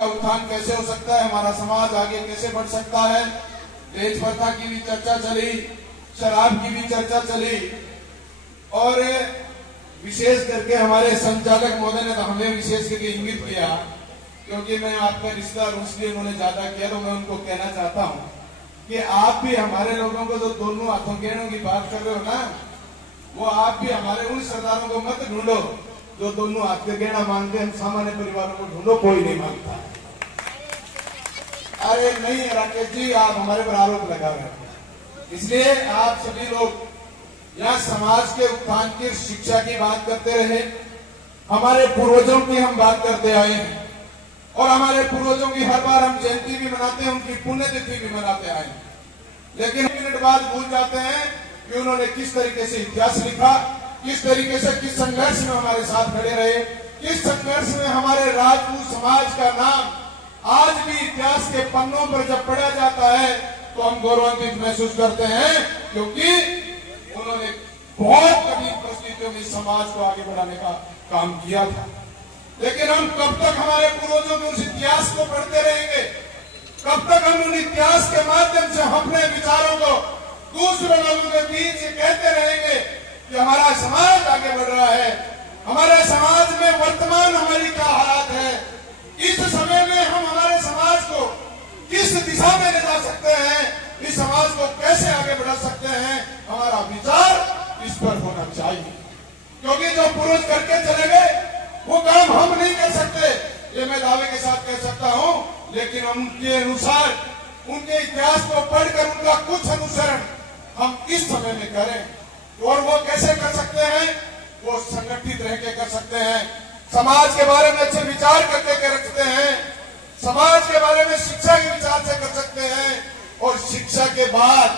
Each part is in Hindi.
का उत्थान कैसे हो सकता है, हमारा समाज आगे कैसे बढ़ सकता है। दहेज प्रथा की भी चर्चा चली, शराब की भी चर्चा चली और विशेष करके हमारे संचालक महोदय ने तो हमें विशेष करके इंगित किया, क्योंकि मैं आपका रिश्ता इसलिए उन्होंने ज्यादा किया, तो मैं उनको कहना चाहता हूं कि आप भी हमारे लोगों को जो दोनों हाथों गहनों की बात कर रहे हो ना, वो आप भी हमारे उन सरदारों को मत ढूंढो जो दोनों हाथ के गहना मांगते हैं। सामान्य परिवारों को ढूंढो, कोई नहीं मांगता। अरे नहीं राकेश जी, आप हमारे पर आरोप लगा रहे हैं। इसलिए आप सभी लोग यहाँ समाज के उत्थान की शिक्षा की बात करते रहे, हमारे पूर्वजों की हम बात करते आए हैं और हमारे पूर्वजों की हर बार हम जयंती भी मनाते हैं, उनकी पुण्यतिथि भी मनाते आए हैं। लेकिन मिनट बाद भूल जाते हैं कि उन्होंने किस तरीके से इतिहास लिखा, किस तरीके से किस संघर्ष में हमारे साथ खड़े रहे, किस संघर्ष में हमारे राजपूत समाज का नाम आज भी इतिहास के पन्नों पर जब पढ़ा जाता है तो हम गौरवान्वित महसूस करते हैं, क्योंकि उन्होंने बहुत कठिन परिस्थितियों में समाज को आगे बढ़ाने का काम किया था। लेकिन हम कब तक हमारे पूर्वजों के उस इतिहास को पढ़ते रहेंगे, कब तक हम उन इतिहास के माध्यम से अपने विचारों को दूसरे लोगों के बीच कहते रहेंगे कि हमारा समाज आगे बढ़ रहा है, हमारे समाज में वर्तमान हमारी क्या हालात है, इस समय में हम हमारे समाज को किस दिशा में ले जा सकते हैं, इस समाज को कैसे आगे बढ़ा सकते हैं, हमारा विचार इस पर होना चाहिए। क्योंकि जो पुरुष करके चले गए वो काम हम नहीं कर सकते, ये मैं दावे के साथ कह सकता हूं। लेकिन हम उनके अनुसार, उनके इतिहास को पढ़कर उनका कुछ अनुसरण हम इस समय में करें। और वो कैसे कर सकते हैं, वो संगठित रह के कर सकते हैं, समाज के बारे में अच्छे विचार करके कर सकते हैं, समाज के बारे में शिक्षा के विचार से कर सकते हैं। और शिक्षा के बाद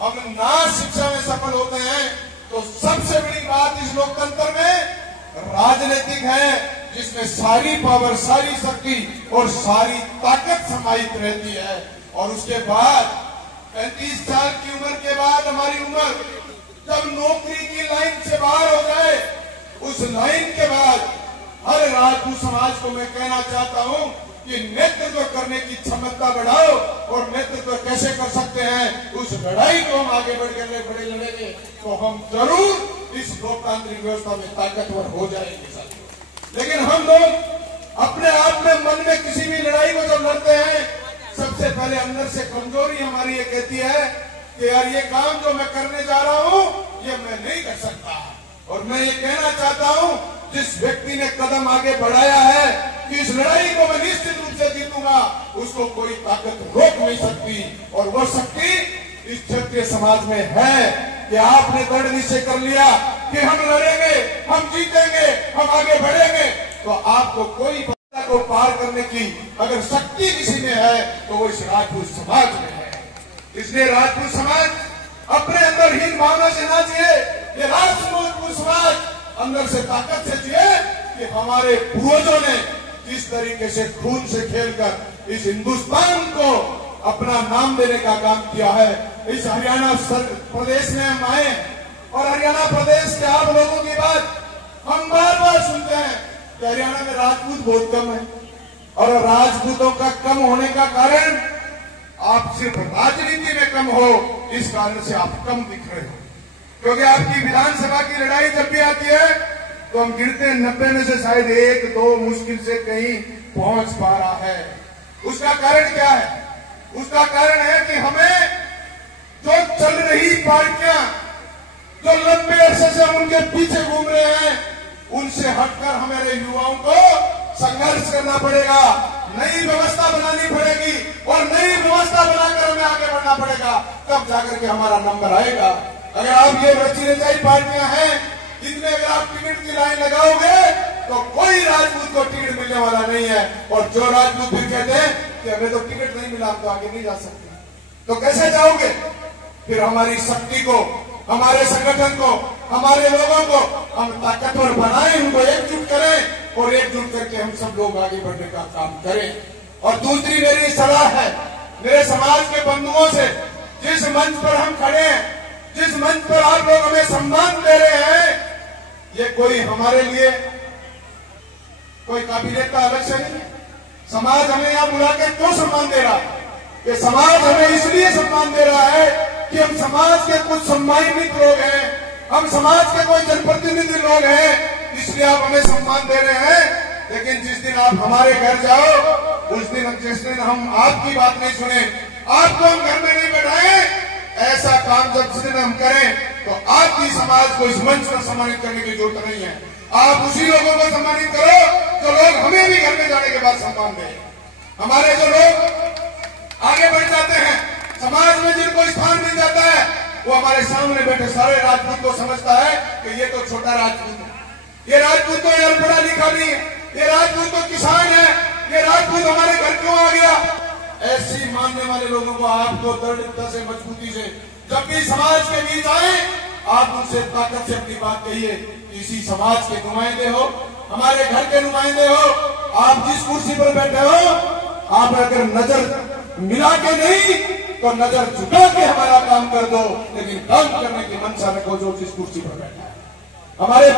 हम ना शिक्षा में सफल होते हैं तो सबसे बड़ी बात इस लोकतंत्र में राजनीतिक है, जिसमें सारी पावर, सारी शक्ति और सारी ताकत समाहित रहती है। और उसके बाद 35 साल की उम्र के बाद हमारी उम्र जब नौकरी की लाइन से बाहर हो जाए, उस लाइन के बाद हर राजपूत समाज को मैं कहना चाहता हूं कि नेतृत्व करने की क्षमता बढ़ाओ। और नेतृत्व कैसे कर सकते हैं, उस लड़ाई को हम आगे बढ़ कर बड़े लड़ेंगे तो हम जरूर इस लोकतांत्रिक व्यवस्था में ताकतवर हो जाएंगे। लेकिन हम लोग अपने आप में मन में किसी भी लड़ाई को जब लड़ते हैं, सबसे पहले अंदर से कमजोरी हमारी ये कहती है कि यार ये काम जो मैं करने जा रहा हूं ये मैं नहीं कर सकता। और मैं ये कहना चाहता हूं, जिस व्यक्ति ने कदम आगे बढ़ाया है कि इस लड़ाई को मैं निश्चित रूप से जीतूंगा, उसको कोई ताकत रोक नहीं सकती। और वो शक्ति इस क्षत्रिय समाज में है कि आपने दृढ़ निश्चय कर लिया कि हम लड़ेंगे, हम जीतेंगे, हम आगे बढ़ेंगे, तो आपको कोई बाधा को पार करने की अगर शक्ति किसी में है तो वो इस राजपूत समाज में है। इसलिए राजपूत समाज अपने अंदर हीन भावना से ना जिए, ये राजपूत समाज अंदर से ताकत से जिए कि हमारे पूर्वजों ने जिस तरीके से खून से खेलकर इस हिंदुस्तान को अपना नाम देने का काम किया है। इस हरियाणा प्रदेश में हम आए और हरियाणा प्रदेश के आप लोगों की बात हम बार बार सुनते हैं कि हरियाणा में राजपूत बहुत कम है। और राजपूतों का कम होने का कारण आप सिर्फ राजनीति में कम हो, इस कारण से आप कम दिख रहे हो। क्योंकि आपकी विधानसभा की लड़ाई जब भी आती है तो हम गिनते हैं 90 में से शायद 1-2 मुश्किल से कहीं पहुंच पा रहा है। उसका कारण क्या है? उसका कारण है कि हमें जो चल रही पार्टियां, जो लंबे अरसे से हम उनके पीछे घूम रहे हैं, उनसे हटकर हमारे युवाओं को संघर्ष करना पड़ेगा, नई व्यवस्था बनानी पड़ेगी और नई व्यवस्था बनाकर हमें आगे बढ़ना पड़ेगा, तब जाकर के हमारा नंबर आएगा। अगर आप ये रची रचाई पार्टियां हैं, इनमें अगर आप टिकट की लाइन लगाओगे तो कोई राजपूत को टिकट मिलने वाला नहीं है। और जो राजपूत फिर कहते हैं कि हमें तो टिकट नहीं मिला, तो आगे नहीं जा सकते, तो कैसे जाओगे? फिर हमारी शक्ति को, हमारे संगठन को, हमारे लोगों को हम ताकतवर बनाएं, उनको एकजुट करें और एकजुट करके हम सब लोग आगे बढ़ने का काम करें। और दूसरी मेरी सलाह है मेरे समाज के बंधुओं से, जिस मंच पर हम खड़े हैं, जिस मंच पर आप लोग हमें सम्मान दे रहे हैं, ये कोई हमारे लिए कोई काबिलियत का अलग से नहीं है। समाज हमें यहाँ बुला के क्यों सम्मान दे रहा है? कि समाज हमें इसलिए सम्मान दे रहा है कि हम समाज के कुछ सम्मानित लोग हैं, हम समाज के कोई जनप्रतिनिधि लोग हैं, इसलिए आप हमें सम्मान दे रहे हैं। लेकिन जिस दिन आप हमारे घर जाओ, जिस दिन हम आपकी बात नहीं सुने, आपको हम घर में नहीं बैठाए, ऐसा काम जब जिस दिन हम करें तो आपकी समाज को इस मंच पर सम्मानित करने की जरूरत नहीं है। आप उसी लोगों को सम्मानित करो जो लोग हमें भी घर में जाने के बाद सम्मान दें। हमारे जो लोग आगे बढ़ जाते हैं, समाज में जिनको स्थान मिल जाता है, वो हमारे सामने बैठे सारे राजपूत को समझता है कि ये तो छोटा राजपूत है, ये राजपूत तो यार पढ़ा लिखा नहीं है, ये राजपूत तो किसान है, ये राजपूत हमारे घर क्यों आ गया। ऐसी मानने वाले लोगों को आपको दृढ़ता से, मजबूती से जब भी समाज के बीच आए, आप उनसे ताकत से अपनी बात कहिए। किसी समाज के नुमाइंदे हो, हमारे घर के नुमाइंदे हो, आप जिस कुर्सी पर बैठे हो, आप अगर नजर मिला के नहीं तो नजर झुका के हमारा काम कर दो, लेकिन काम करने की मंशा रखो जो जिस कुर्सी पर बैठा है। हमारे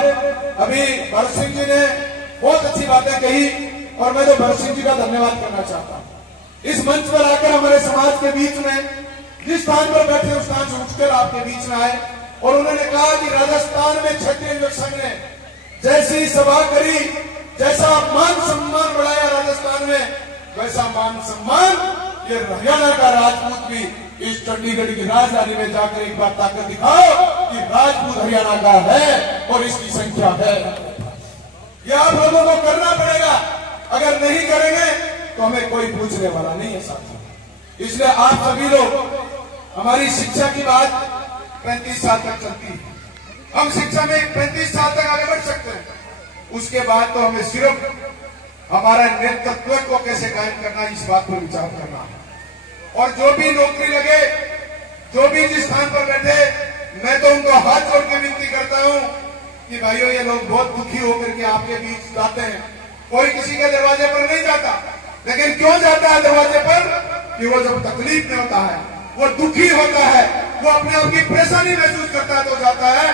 अभी भरत सिंह जी ने बहुत अच्छी बातें कही और मैं तो भरत सिंह जी का धन्यवाद करना चाहता हूँ। इस मंच पर आकर हमारे समाज के बीच में जिस स्थान पर बैठे उस स्थान से उठकर आपके बीच में आए और उन्होंने कहा कि राजस्थान में क्षत्रिय युवक संघ ने जैसी सभा करी, जैसा मान सम्मान बढ़ाया राजस्थान में, वैसा मान सम्मान ये हरियाणा का राजपूत भी इस चंडीगढ़ की राजधानी में जाकर एक बार ताकत दिखाओ कि राजपूत हरियाणा का है और इसकी संख्या है। यह आप लोगों को करना पड़ेगा, अगर नहीं करेंगे तो हमें कोई पूछने वाला नहीं है साथियों। इसलिए आप सभी लोग, हमारी शिक्षा की बात 35 साल तक चलती है, हम शिक्षा में 35 साल तक आगे बढ़ सकते हैं, उसके बाद तो हमें सिर्फ हमारा नेतृत्व को कैसे कायम करना, इस बात पर विचार करना है। और जो भी नौकरी लगे, जो भी जिस स्थान पर बैठे, मैं तो उनको हाथ जोड़ के विनती करता हूं कि भाइयों, ये लोग बहुत दुखी होकर के आपके बीच जाते हैं। कोई किसी के दरवाजे पर नहीं जाता, लेकिन क्यों जाता है दरवाजे पर? कि वो जब तकलीफ में होता है, वो दुखी होता है, वो अपने आप की परेशानी महसूस करता है तो जाता है।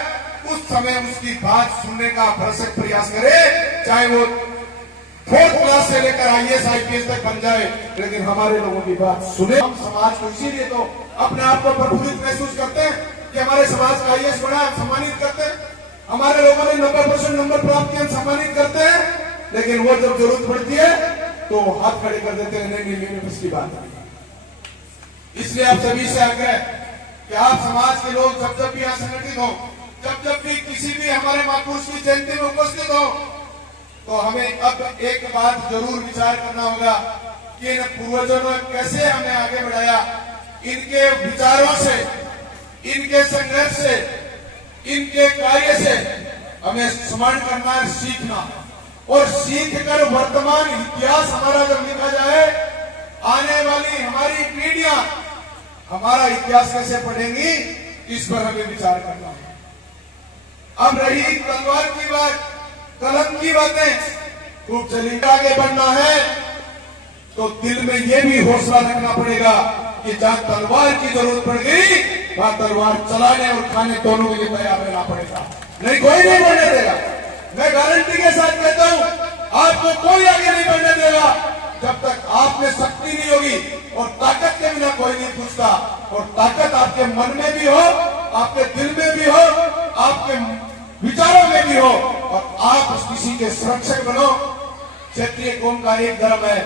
उस समय उसकी बात सुनने का भरसक प्रयास करे, चाहे वो 4th क्लास से लेकर IAS IPS तक बन जाए, लेकिन हमारे लोगों की बात सुने। हम समाज को इसीलिए तो अपने आप को प्रफुल्लित महसूस करते हैं कि हमारे समाज का IAS बना, हम सम्मानित करते हैं। हमारे लोगों ने 90% नंबर प्राप्त किए, हम सम्मानित करते हैं। लेकिन वो जब जरूरत पड़ती है तो हाथ खड़े कर देते हैं, नहीं मेरे बस की बात नहीं। इसलिए आप सभी से आग्रह कि आप समाज के लोग जब भी यहाँ संगठित हो, जब भी किसी भी हमारे महापुरुष की जयंती में उपस्थित हो, तो हमें अब एक बात जरूर विचार करना होगा कि इन पूर्वजों ने कैसे हमें आगे बढ़ाया। इनके विचारों से, इनके संघर्ष से, इनके कार्य से हमें स्मरण करना है, सीखना, और सीख कर वर्तमान इतिहास हमारा जब लिखा जाए, आने वाली हमारी पीढ़ियां हमारा इतिहास कैसे पढ़ेंगी, इस पर हमें विचार करना है। अब रही तलवार की बात, कलम की बातें खूब चली, आगे बढ़ना है तो दिल में यह भी हौसला रखना पड़ेगा कि जहां तलवार की जरूरत पड़ गई, वहां तलवार चलाने और खाने दोनों के लिए तैयार रहना पड़ेगा, नहीं कोई नहीं बढ़ने देगा। मैं गारंटी के साथ कहता हूं, आपको कोई आगे नहीं बढ़ने देगा जब तक आप में शक्ति नहीं होगी, और ताकत के बिना कोई नहीं पूछता। और ताकत आपके मन में भी हो, आपके दिल में भी हो, आपके विचारों में भी हो, और आप किसी के सुरक्षक बनो। क्षत्रिय कौम का एक धर्म है,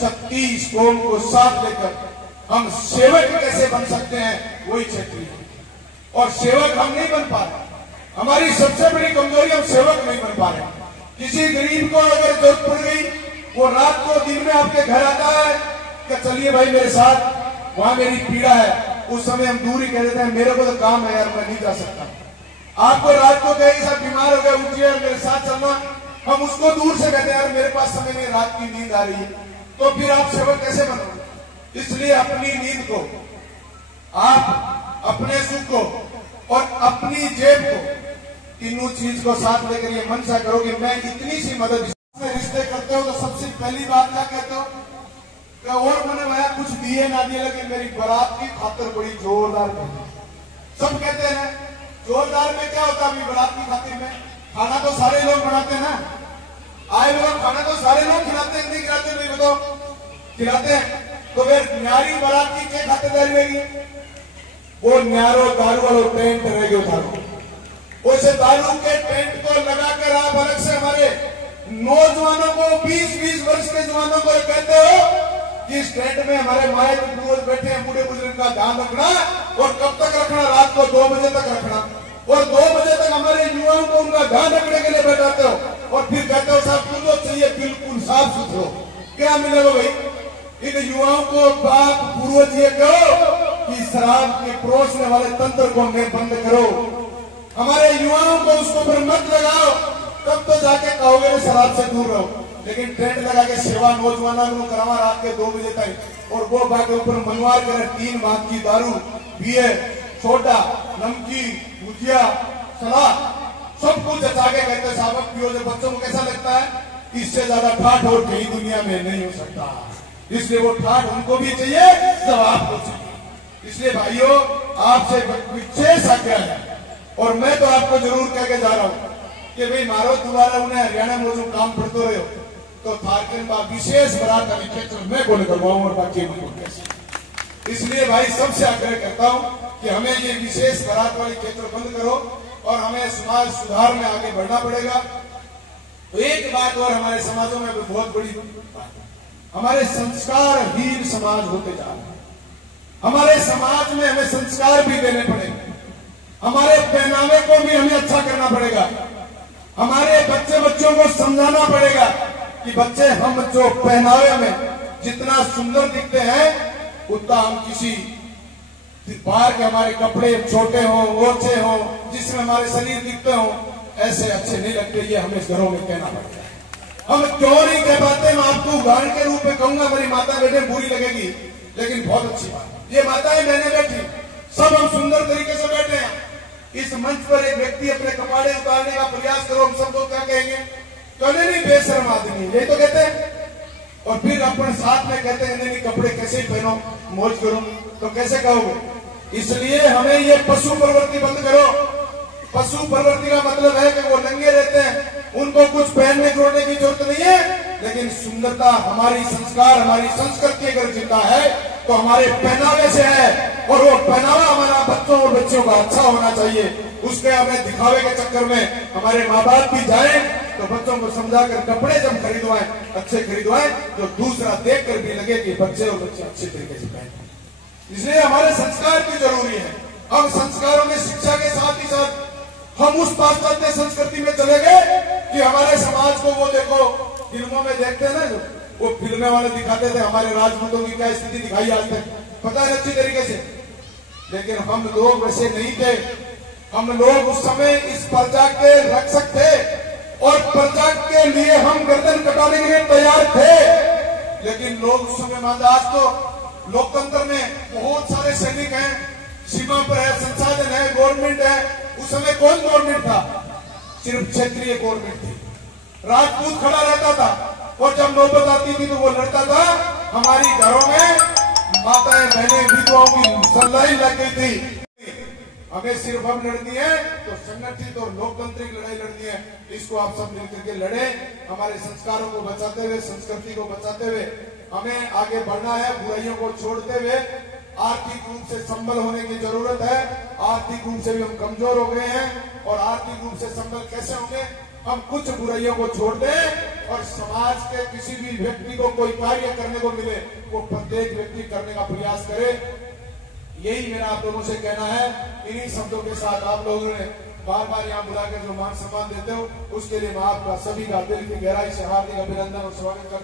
36 कौम को साथ लेकर हम सेवक कैसे बन सकते हैं, वही क्षत्रिय। और सेवक हम नहीं बन पा रहे, हमारी सबसे बड़ी कमजोरी, हम सेवक नहीं बन पा रहे। किसी गरीब को अगर जरूरत पड़ गई, वो रात को दिन में आपके घर आता है कि चलिए भाई मेरे साथ, वहां मेरी पीड़ा है, उस समय हम दूर ही कह देते हैं, मेरे को तो काम है यार, मैं नहीं जा सकता। आपको रात को कहीं साहब बीमार हो गए, उठिए मेरे साथ चलना, हम उसको दूर से कहते हैं यार मेरे पास समय नहीं, रात की नींद आ रही है, तो फिर आप सेवक कैसे बनोगे? इसलिए अपनी नींद को, आप अपने सुख को और अपनी जेब को, तीनों चीज को साथ लेकर ये मनसा करो कि मैं इतनी सी मदद में रिश्ते करते हो तो सबसे पहली बात क्या कहते हो कि और मैंने भैया कुछ दिए ना दिए, लेकिन मेरी बारात की खातिर बड़ी जोरदार बनी। सब कहते हैं जोरदार में क्या होता है, बारात की खातिर में खाना तो सारे लोग बनाते हैं ना, आए लोग खाना तो सारे लोग खिलाते हैं, नहीं खिलाते नहीं बताओ। खिलाते हैं, तो फिर न्यारी बारात की क्या खातिरदारी रहेगी? वो न्यारो दारू वालों टेंट रहेगी दारू। उस दारू के टेंट को लगाकर आप अलग से हमारे नौजवानों को, 20-20 वर्ष के जवानों को कहते हो कि इस टेंट में हमारे माए बुजुर्ग बैठे हैं, बूढ़े बुजुर्ग का ध्यान रखना, और कब तक रखना? रात को 2 बजे तक रखना, और 2 बजे तक हमारे युवाओं को उनका ध्यान रखने के लिए बैठाते हो, और फिर कहते हो साहब तुम लोग चाहिए बिल्कुल साफ सुथरो। क्या मिलेगा भाई? इन युवाओं को बाप पूर्वज ये कहो कि शराब के परोसने वाले तंत्र को बंद करो, हमारे युवाओं को उसको फिर मत लगाओ, तब तो जाके कहोगे ना शराब से दूर रहो। लेकिन टेंट लगा के सेवा नौजवानों को करावा रात के 2 बजे तक, और वो बाकी ऊपर मनवार करे 3 बात की दारू, बियर, सोडा, नमकीन, भुजिया, सलाद, सब कुछ जचा के कहते साहब पियो। जो बच्चों को कैसा लगता है? इससे ज्यादा ठाठ और कहीं दुनिया में नहीं हो सकता। इसलिए वो ठाठ उनको भी चाहिए, सब आपको चाहिए। इसलिए भाइयों आपसे विशेष आग्रह है, और मैं तो आपको जरूर कह के जा रहा हूं कि भाई मारो दोबारा उन्हें हरियाणा में जो काम करते रहे हो तो थारकन बा विशेष बरात वाली क्षेत्र में बोले करवाऊं और बाकी कैसे। इसलिए भाई सबसे आग्रह करता हूं कि हमें ये विशेष बरात वाली क्षेत्र बंद करो, और हमें समाज सुधार में आगे बढ़ना पड़ेगा। तो एक बात और हमारे समाजों में बहुत बड़ी बात है, हमारे संस्कारहीन समाज होते जा रहे हैं। हमारे समाज में हमें संस्कार भी देने पड़ेंगे, हमारे पहनावे को भी हमें अच्छा करना पड़ेगा, हमारे बच्चों को समझाना पड़ेगा कि बच्चे हम जो पहनावे में जितना सुंदर दिखते हैं उतना हम किसी बाहर के हमारे कपड़े छोटे हों, ओछे हों, जिसमें हमारे शरीर दिखते हों, ऐसे अच्छे नहीं लगते। ये हमें घरों में कहना पड़ता है। हम क्यों नहीं कह पाते? मैं आपको उदाहरण के रूप में कहूंगा, मेरी माता बेटे बुरी लगेगी लेकिन बहुत अच्छी बात, ये माताएं बहनें बैठी सब हम सुंदर तरीके से बैठे हैं। इस मंच पर एक व्यक्ति अपने कपड़े उतारने का प्रयास करो, हम सब लोग क्या कहेंगे? कहने नहीं बेशर्म आदमी, यही तो कहते हैं। और फिर अपने साथ में कहते हैं नहीं कपड़े कैसे ही पहनो, मौज करो, तो कैसे कहोगे? इसलिए हमें ये पशु प्रवृत्ति बंद करो। पशु प्रवृत्ति का मतलब है कि वो नंगे रहते हैं, उनको कुछ पहनने जोड़ने की जरूरत नहीं है, लेकिन सुंदरता हमारी संस्कार, हमारी संस्कृति अगर जिंदा है तो हमारे पहनावे से है, और वो पहनावा हमारा बच्चों और बच्चियों का अच्छा होना चाहिए। उसके हमें दिखावे के चक्कर में हमारे माँ बाप भी जाए तो बच्चों को समझाकर कपड़े जब खरीदवाएं, अच्छे खरीदवाएं, जो दूसरा देखकर भी लगे कि बच्चे और बच्चे अच्छे तरीके से पहने। इसलिए हमारे संस्कार भी जरूरी है। हम संस्कारों में शिक्षा के साथ ही साथ हम उस पाश्चात्य संस्कृति में चले गए कि हमारे समाज को, वो देखो फिल्मों में देखते हैं ना, जो वो फिल्में वाले दिखाते थे हमारे राजपूतों की क्या स्थिति दिखाई आज तक, पता है अच्छी तरीके से। लेकिन हम लोग वैसे नहीं थे। हम लोग उस समय इस प्रजा के रक्षक थे, और प्रजा के लिए हम गर्दन कटाने के लिए तैयार थे। लेकिन लोग उस समय मान, आज तो लोकतंत्र में बहुत सारे सैनिक हैं, सीमा पर है, संसाधन है, गवर्नमेंट है। उस समय कौन गवर्नमेंट था? सिर्फ क्षेत्रीय गवर्नमेंट थी। राजपूत खड़ा रहता था, और जब नौबत आती थी तो वो लड़ता था। हमारी घरों में माताएं बहनें विधवाओं की सरलाइन लग गई थी। हमें सिर्फ अब लड़नी है तो संगठित और लोकतांत्रिक लड़ाई लड़नी है। इसको आप सब मिलकर के लड़े, हमारे संस्कारों को बचाते हुए, संस्कृति को बचाते हुए हमें आगे बढ़ना है। बुराइयों को छोड़ते हुए आर्थिक रूप से संबल होने की जरूरत है। आर्थिक रूप से भी हम कमजोर हो गए हैं, और आर्थिक रूप से संबल कैसे होंगे? हम कुछ बुराइयों को छोड़ दें, और समाज के किसी भी व्यक्ति को कोई कार्य करने को मिले वो प्रत्येक व्यक्ति करने का प्रयास करे। यही मेरा आप लोगों से कहना है। इन्हीं शब्दों के साथ आप लोगों ने बार बार यहाँ बुलाकर जो मान सम्मान देते हो, उसके लिए मैं आपका सभी का दिल की गहराई से हार्दिक अभिनंदन और स्वागत करता हूं।